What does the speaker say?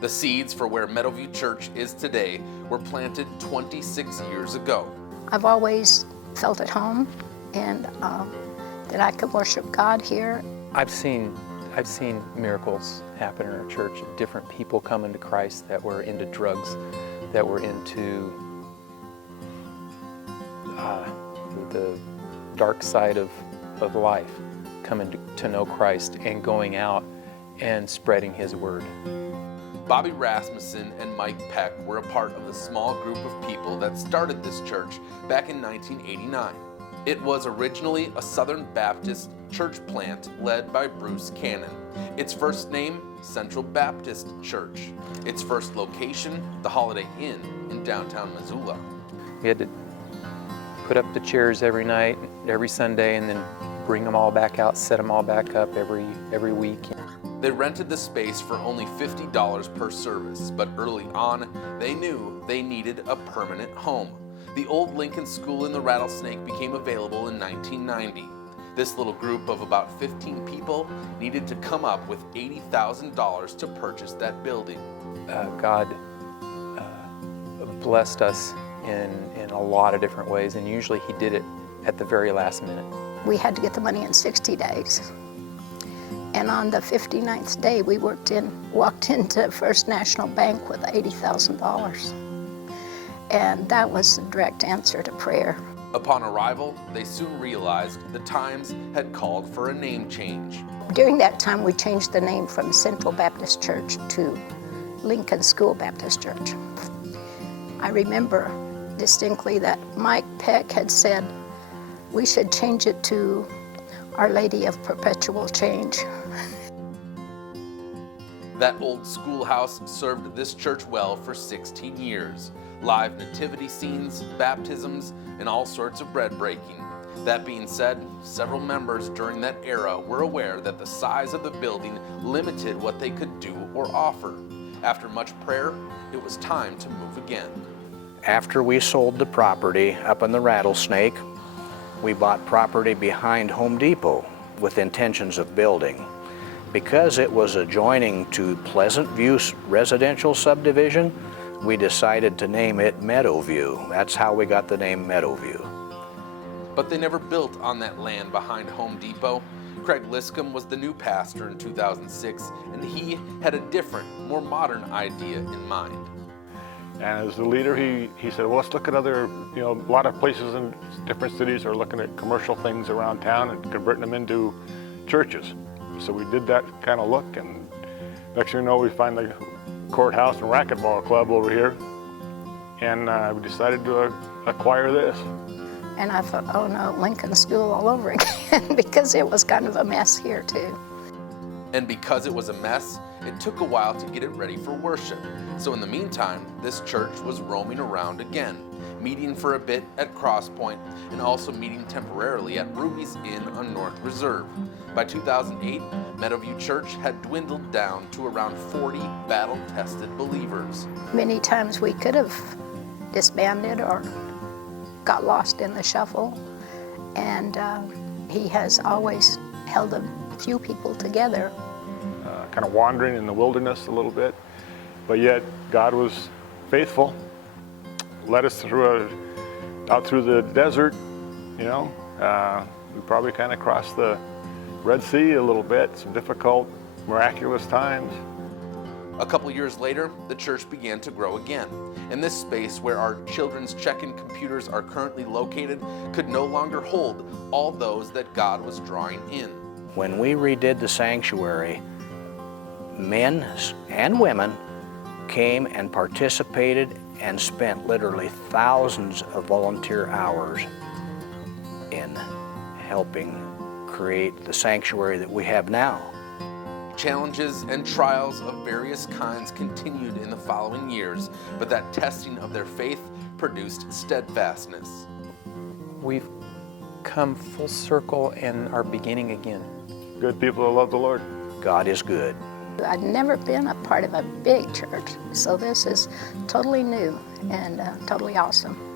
The seeds for where Meadowview Church is today were planted 26 years ago. I've always felt at home and that I could worship God here. I've seen miracles happen in our church. Different people coming to Christ that were into drugs, that were into the dark side of life, coming to know Christ and going out and spreading His word. Bobby Rasmussen and Mike Peck were a part of the small group of people that started this church back in 1989. It was originally a Southern Baptist church plant led by Bruce Cannon. Its first name, Central Baptist Church. Its first location, the Holiday Inn in downtown Missoula. We had to put up the chairs every night, every Sunday, and then bring them all back out, set them all back up every week. They rented the space for only $50 per service, but early on, they knew they needed a permanent home. The old Lincoln School in the Rattlesnake became available in 1990. This little group of about 15 people needed to come up with $80,000 to purchase that building. God blessed us in a lot of different ways, and usually He did it at the very last minute. We had to get the money in 60 days. And on the 59th day, we walked into First National Bank with $80,000. And that was the direct answer to prayer. Upon arrival, they soon realized the times had called for a name change. During that time, we changed the name from Central Baptist Church to Lincoln School Baptist Church. I remember distinctly that Mike Peck had said we should change it to Our Lady of Perpetual Change. That old schoolhouse served this church well for 16 years. Live nativity scenes, baptisms, and all sorts of bread breaking. That being said, several members during that era were aware that the size of the building limited what they could do or offer. After much prayer, it was time to move again. After we sold the property up in the Rattlesnake, we bought property behind Home Depot with intentions of building. Because it was adjoining to Pleasant View residential subdivision, we decided to name it Meadowview. That's how we got the name Meadowview. But they never built on that land behind Home Depot. Craig Liscomb was the new pastor in 2006, and he had a different, more modern idea in mind. And as the leader, he said, well, let's look at other, a lot of places in different cities are looking at commercial things around town and converting them into churches. So we did that kind of look, and next thing you know, we find the courthouse and racquetball club over here, and we decided to acquire this. And I thought, oh no, Lincoln School all over again, because it was kind of a mess here too. And because it was a mess, it took a while to get it ready for worship. So in the meantime, this church was roaming around again, meeting for a bit at Cross Point, and also meeting temporarily at Ruby's Inn on North Reserve. By 2008, Meadowview Church had dwindled down to around 40 battle-tested believers. Many times we could have disbanded or got lost in the shuffle, and He has always held a few people together. Kind of wandering in the wilderness a little bit, but yet God was faithful. Led us out through the desert, we probably kind of crossed the Red Sea a little bit, some difficult, miraculous times. A couple years later, the church began to grow again. And this space where our children's check-in computers are currently located could no longer hold all those that God was drawing in. When we redid the sanctuary, men and women came and participated and spent literally thousands of volunteer hours in helping create the sanctuary that we have now. Challenges and trials of various kinds continued in the following years, but that testing of their faith produced steadfastness. We've come full circle and are beginning again. Good people that love the Lord. God is good. I'd never been a part of a big church, so this is totally new and totally awesome.